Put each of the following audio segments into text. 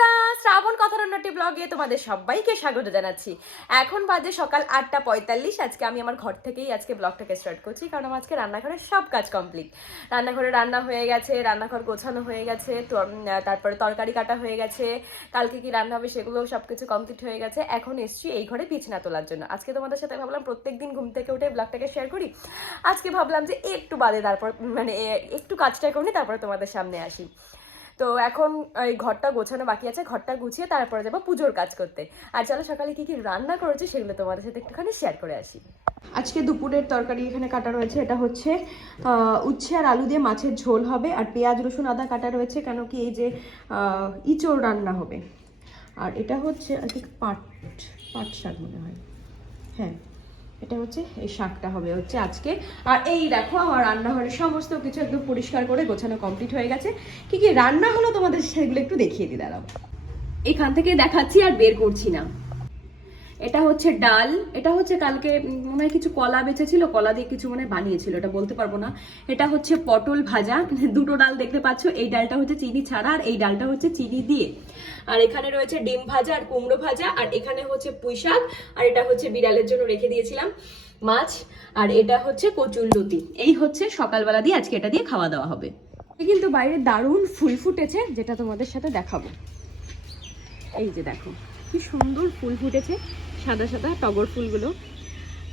বন্ধুরা, শ্রাবণ কথারণ্যটি ব্লগে তোমাদের সবাইকে স্বাগত জানাচ্ছি। এখন বাজে সকাল 8:45। আজকে আমি আমার ঘর থেকেই আজকে ব্লগটাকে স্টার্ট করছি, কারণ আমার আজকে রান্নাঘরের সব কাজ কমপ্লিট। রান্নাঘরে রান্না হয়ে গেছে, রান্নাঘর গোছানো হয়ে গেছে, তারপরে তরকারি কাটা হয়ে গেছে, কালকে কি রান্না হবে সেগুলো সব কিছু কমপ্লিট হয়ে গেছে। এখন এসছি এই ঘরে বিছানা তোলার জন্য। আজকে তোমাদের সাথে ভাবলাম প্রত্যেকদিন ঘুম থেকে উঠে ব্লগটাকে শেয়ার করি। আজকে ভাবলাম যে একটু বাদে তারপর একটু কাজটা করি, তারপরে তোমাদের সামনে আসি। তো এখন এই ঘরটা গোছানো বাকি আছে, ঘরটা গুছিয়ে তারপরে যাবো পুজোর কাজ করতে। আর চলো সকালে কি কি রান্না করেছে সেগুলো তোমাদের সাথে একটুখানি শেয়ার করে আসি। আজকে দুপুরের তরকারি এখানে কাটা রয়েছে, এটা হচ্ছে উচ্ছে আর আলু দিয়ে মাছের ঝোল হবে, আর পেঁয়াজ রসুন আদা কাটা রয়েছে, কেন কি এই যে ইঁচড় রান্না হবে। আর এটা হচ্ছে আর কি পাট শাক মনে হয়, হ্যাঁ এটা হচ্ছে এই শাকটা হবে হচ্ছে আজকে। আর এই দেখো আমার রান্নাঘরের সমস্ত কিছু একদম পরিষ্কার করে গোছানো কমপ্লিট হয়ে গেছে। কি কি রান্না হলো তোমাদের সেগুলো একটু দেখিয়ে দিই, দাঁড়াও। এখান থেকে দেখাচ্ছি আর বের করছি না। এটা হচ্ছে ডাল, এটা হচ্ছে কালকে মনে হয় কিছু কলা বেঁচেছিল, কলা দিয়ে কিছু মনে হয় বানিয়েছিল, এটা বলতে পারবো না। এটা হচ্ছে পটল ভাজা, দুটো ডাল দেখতে পাচ্ছ, এই ডালটা হচ্ছে চিনি ছাড়া আর এই ডালটা হচ্ছে চিনি দিয়ে। আর এখানে রয়েছে ডিম ভাজা আর কুমড়ো ভাজা, আর এখানে হচ্ছে পুঁই শাক, আর এটা হচ্ছে বিড়ালের জন্য রেখে দিয়েছিলাম মাছ, আর এটা হচ্ছে কচুরলতি। এই হচ্ছে সকালবেলা দিয়ে আজকে এটা দিয়ে খাওয়া দাওয়া হবে। কিন্তু বাইরে দারুণ ফুল ফুটেছে, যেটা তোমাদের সাথে দেখাবো। এই যে দেখো কি সুন্দর ফুল ফুটেছে, সাদা সাদা টগর ফুলগুলো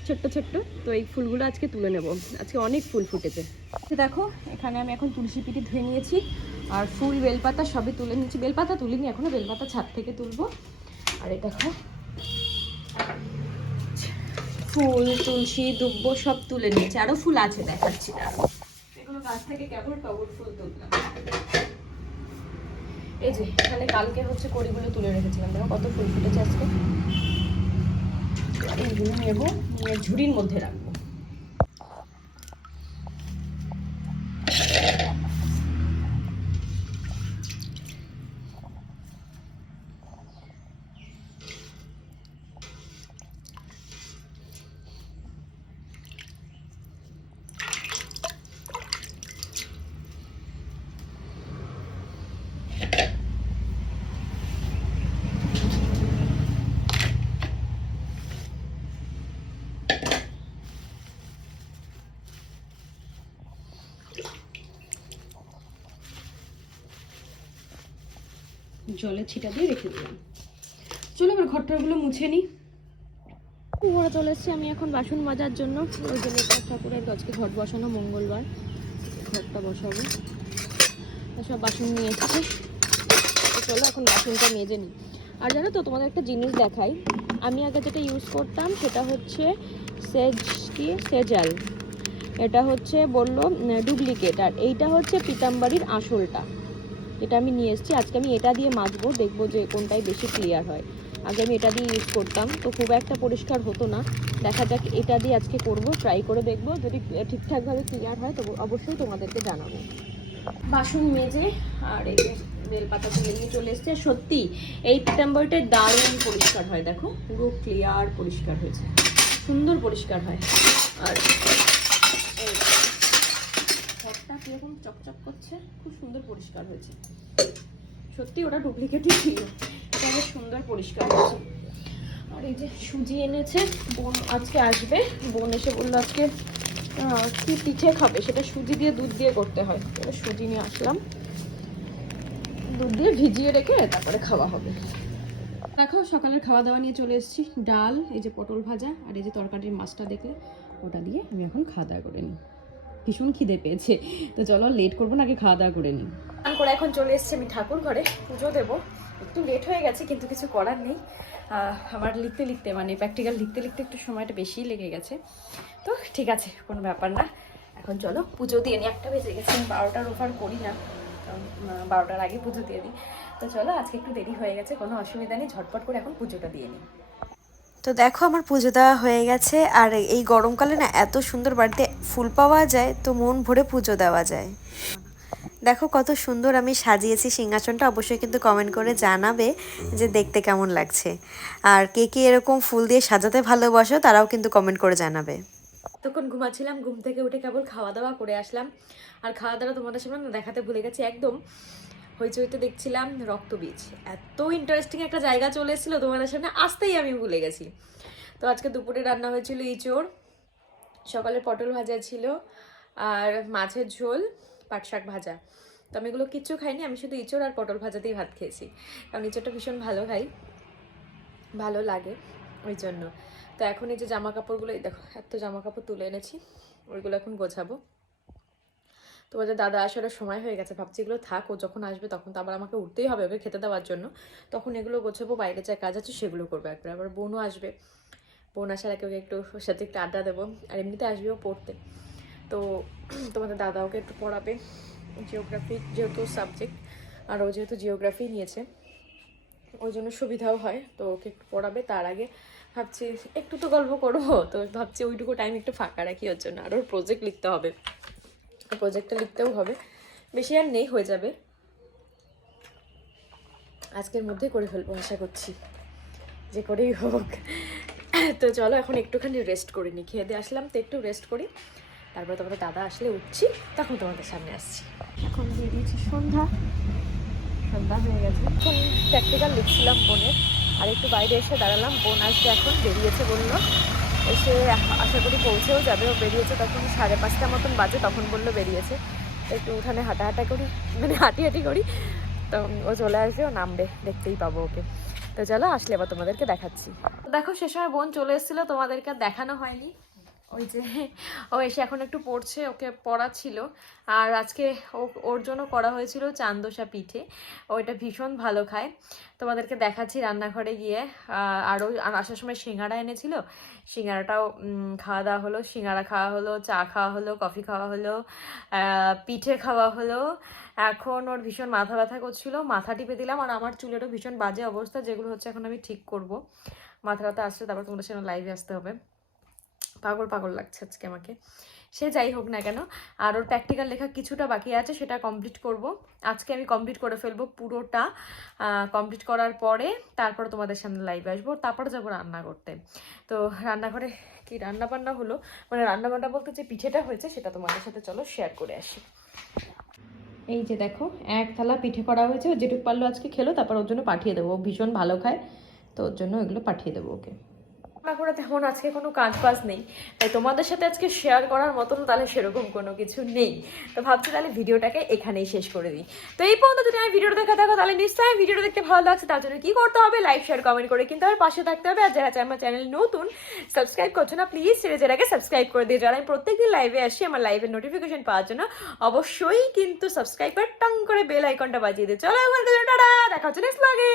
ছোট্ট ছোট্ট। তো এই ফুলগুলো আজকে তুলে নেব, আজকে অনেক ফুল ফুটেছে। দেখো এখানে আমি এখন তুলসী পিঠে ধুয়ে নিয়েছি, আর ফুল বেলপাতা সবই তুলে নিয়েছি। বেলপাতা তুলিনি এখনো, বেলপাতা ছাদ থেকে তুলবো। আর এই দেখো ফুল তুলসী দুব্ব সব তুলে নিয়েছি, আরো ফুল আছে দেখাচ্ছি না, এগুলো গাছ থেকে কেবল টগর ফুল তুললাম। এই যে এখানে কালকে হচ্ছে কড়িগুলো তুলে রেখেছিলাম, দেখো কত ফুল ফুটেছে আজকে। এইগুলো নেবো, নিয়ে ঝুড়ির মধ্যে রাখবো। জলে ছিটা দিয়ে রেখে দিলাম। চলো এবার ঘরটাগুলো মুছে নিই। ঘরে চলে এসেছি আমি এখন বাসন মাজার জন্য। ওই জন্য ঠাকুরের আজকে ঘট বসানো, মঙ্গলবার ঘরটা বসাবো। সব বাসন নিয়ে এসেছি, চলো এখন বাসনটা মেজে নিই। আর জানো তো তোমাদের একটা জিনিস দেখাই, আমি আগে যেটা ইউজ করতাম সেটা হচ্ছে সেজাল, এটা হচ্ছে বললো ডুপ্লিকেট, আর এইটা হচ্ছে পিতাম্বরীর আসলটা। এটা আমি নিয়ে এসেছি, আজকে আমি এটা দিয়ে মাজবো, দেখবো যে কোনটাই বেশি ক্লিয়ার হয়। আগে আমি এটা দিয়ে ইউজ করতাম, তো খুব একটা পরিষ্কার হতো না। দেখা যাক এটা দিয়ে আজকে করব, ট্রাই করে দেখবো, যদি ঠিকঠাকভাবে ক্লিয়ার হয় তো অবশ্যই তোমাদেরকে জানাবো। বাসন মেজে আর এই যে বেলপাতা তুলে নিয়ে চলে এসছে। সত্যি এই পিতাম্বরটা দারুণ পরিষ্কার হয়, দেখো পুরো ক্লিয়ার পরিষ্কার হয়েছে, সুন্দর পরিষ্কার হয়। আর ঘরটা কিরকম চকচক করছে, খুব সুন্দর পরিষ্কার হয়েছে। সত্যি ওটা ডুপ্লিকেটই ছিল, এটা বেশ সুন্দর পরিষ্কার হয়েছে। আর এই যে সুজি এনেছে, বোন আজকে আসবে, বোন এসে বললো আজকে কি পিঠে খাবে, সেটা সুজি দিয়ে দুধ দিয়ে করতে হয়। এবার সুজি নিয়ে আসলাম, দুধ দিয়ে ভিজিয়ে রেখে তারপরে খাওয়া হবে। দেখো সকালের খাওয়া দাওয়া নিয়ে চলে এসেছি, ডাল, এই যে পটল ভাজা, আর এই যে তরকারির মাছটা দেখলে, ওটা দিয়ে আমি এখন খাওয়া দাওয়া করে নিই। ভীষণ খিদে পেয়েছে, তো চলো লেট করবো না, আগে খাওয়া দাওয়া করে নিই। করে এখন চলে এসেছি আমি ঠাকুর ঘরে, পুজো দেবো। একটু লেট হয়ে গেছে কিন্তু কিছু করার নেই, আমার লিখতে লিখতে মানে প্র্যাকটিক্যাল লিখতে লিখতে একটু সময়টা বেশিই লেগে গেছে, তো ঠিক আছে কোনো ব্যাপার না। এখন চলো পুজো দিয়ে নিই, 1টা বেজে গেছে, 12টার ওভার করি না, কারণ 12টার আগে পুজো দিয়ে দিই। তো চলো আজকে একটু দেরি হয়ে গেছে, কোনো অসুবিধা নেই, ঝটপট করে এখন পুজোটা দিয়ে নিই। তো দেখো আমার পুজো দেওয়া হয়ে গেছে। আর এই গরমকালে না এত সুন্দর বাড়িতে ফুল পাওয়া যায়, তো মন ভরে পুজো দেওয়া যায়। দেখো কত সুন্দর আমি সাজিয়েছি সিংহাসনটা, অবশ্যই কিন্তু কমেন্ট করে জানাবে যে দেখতে কেমন লাগছে। আর কে কে এরকম ফুল দিয়ে সাজাতে ভালোবাসো তারাও কিন্তু কমেন্ট করে জানাবে। তখন ঘুমাচ্ছিলাম, ঘুম থেকে উঠে কেবল খাওয়া দাওয়া করে আসলাম। আর খাওয়া দাওয়া তোমাদের সামনে দেখাতে ভুলে গেছি একদম। হইতে দেখছিলাম রক্তবীজ, এত ইন্টারেস্টিং একটা জায়গা চলে এসেছিলো তোমাদের সামনে আসতেই আমি ভুলে গেছি। তো আজকে দুপুরে রান্না হয়েছিল ইঁচড়, সকালে পটল ভাজা ছিল, আর মাছের ঝোল, পাট শাক ভাজা। তো আমি এগুলো কিচ্ছু খাইনি, আমি শুধু ইঁচড় আর পটল ভাজাতেই ভাত খেয়েছি, কারণ ইঁচড়টা ভীষণ ভালো খাই, ভালো লাগে ওই জন্য। তো এখন এই যে জামা কাপড়গুলো, এই দেখো এত জামা কাপড় তুলে এনেছি, ওইগুলো এখন গোছাবো। তোমাদের দাদা আসার সময় হয়ে গেছে, ভাবছি এগুলো থাক, ও যখন আসবে তখন তো আবার আমাকে উঠতেই হবে ওকে খেতে দেওয়ার জন্য, তখন এগুলো গোছাবো, বাইরে যা কাজ আছে সেগুলো করবো একবার। আবার বোনও আসবে, বোন আসার আগে ওকে একটু ওর সাথে একটু আড্ডা দেবো, আর এমনিতে আসবেও পড়তে। তো তোমাদের দাদা ওকে একটু পড়াবে, জিওগ্রাফি যেহেতু সাবজেক্ট, আর ও যেহেতু জিওগ্রাফি নিয়েছে ওই জন্য সুবিধাও হয়, তো ওকে একটু পড়াবে। তার আগে ভাবছি একটু তো গল্প করবো, তো ভাবছি ওইটুকু টাইম একটু ফাঁকা রাখি ওর জন্য। আর ওর প্রজেক্ট লিখতে হবে, প্রজেক্টটা লিখতেও হবে, বেশি আর নেই, হয়ে যাবে, আজকের মধ্যে করে ফেলবো আশা করছি, যে করেই হোক। তো চলো এখন একটুখানি রেস্ট করে নিই, খেয়ে দিয়ে আসলাম তো একটু রেস্ট করি, তারপরে তোমাদের দাদা আসলে উঠছি, তখন তোমাদের সামনে আসছি। এখন বেরিয়েছি, সন্ধ্যা হয়ে গেছে, এখন প্র্যাকটিক্যাল লিখছিলাম বোনের, আর একটু বাইরে এসে দাঁড়ালাম, বোন আসবে এখন, বেরিয়েছে বললো, এসে আশা করি পৌঁছেও যাবে। ও বেরিয়েছে তখন 5:30 মতন বাজে, তখন বললো বেরিয়েছে, একটু উঠানে হাঁটা করি, মানে হাঁটি করি, তো ও চলে আসবে, ও নামবে, দেখতেই পাবো ওকে। তো চলো আসলে আবার তোমাদেরকে দেখাচ্ছি। দেখো সে সময় বোন চলে এসেছিলো, তোমাদেরকে দেখানো হয়নি, ওই যে ও এসে এখন একটু পড়ছে, ওকে পড়াচ্ছিল। আর আজকে ওর জন্য করা হয়েছিল চান্দোসা পিঠে, ও এটা ভীষণ ভালো খায়, তোমাদেরকে দেখাচ্ছি রান্নাঘরে গিয়ে। আরও আসার সময় সিঙ্গাড়া এনেছিল, সিঙ্গাড়াটাও খাওয়া দাওয়া হলো, সিঙ্গাড়া খাওয়া হলো, চা খাওয়া হলো, কফি খাওয়া হলো, পিঠে খাওয়া হলো। এখন ওর ভীষণ মাথা ব্যথা করছিল, মাথা টিপে দিলাম, আর আমার চুলেরও ভীষণ বাজে অবস্থা, যেগুলো হচ্ছে এখন আমি ঠিক করব। মাথা ব্যথা আসছে, তারপর তোমাদের সাথে লাইভে আসতে হবে, পাগল লাগছে আজকে আমাকে। সে যাই হোক না কেন, আর ওর প্র্যাকটিক্যাল লেখা কিছুটা বাকি আছে, সেটা কমপ্লিট করব আজকে, আমি কমপ্লিট করে ফেলবো পুরোটা। কমপ্লিট করার পরে তারপর তোমাদের সামনে লাইভে আসবো, তারপরে যাবো রান্না করতে। তো রান্নাঘরে কি রান্না বান্না হলো, মানে রান্না বান্না বলতে যে পিঠেটা হয়েছে সেটা তোমাদের সাথে চলো শেয়ার করে আসি। এই যে দেখো, এক থালা পিঠে করা হয়েছে, যেটুকু পারলো আজকে খেলো, তারপর ওর জন্য পাঠিয়ে দেবো, ভীষণ ভালো খায়, তো ওর জন্য এগুলো পাঠিয়ে দেবো ওকে। রান্না করে তেমন আজকে কোনো কাজ বাজ নেই, তাই তোমাদের সাথে আজকে শেয়ার করার মতন তাহলে সেরকম কোনো কিছু নেই, তো ভাবছি তাহলে ভিডিওটাকে এখানেই শেষ করে দিই। তো এই পর্যন্ত যদি আমি ভিডিওটা দেখা থাকো, তাহলে নিশ্চয়ই ভিডিওটা দেখতে ভালো লাগছে, তার জন্য কি করতে হবে, লাইক শেয়ার কমেন্ট করে কিন্তু আমার পাশে থাকতে হবে। আর যারা আমার চ্যানেল নতুন সাবস্ক্রাইব করছো না, প্লিজ সেটার আগে সাবস্ক্রাইব করে দিয়ে, যারা আমি প্রত্যেকদিন লাইভে আসি আমার লাইভের নোটিফিকেশন পাওয়ার জন্য অবশ্যই কিন্তু সাবস্ক্রাইব করে টং করে বেল আইকনটা বাজিয়ে দিও। চলো এখন টাটা, দেখা হচ্ছে নেক্সট ব্লগে।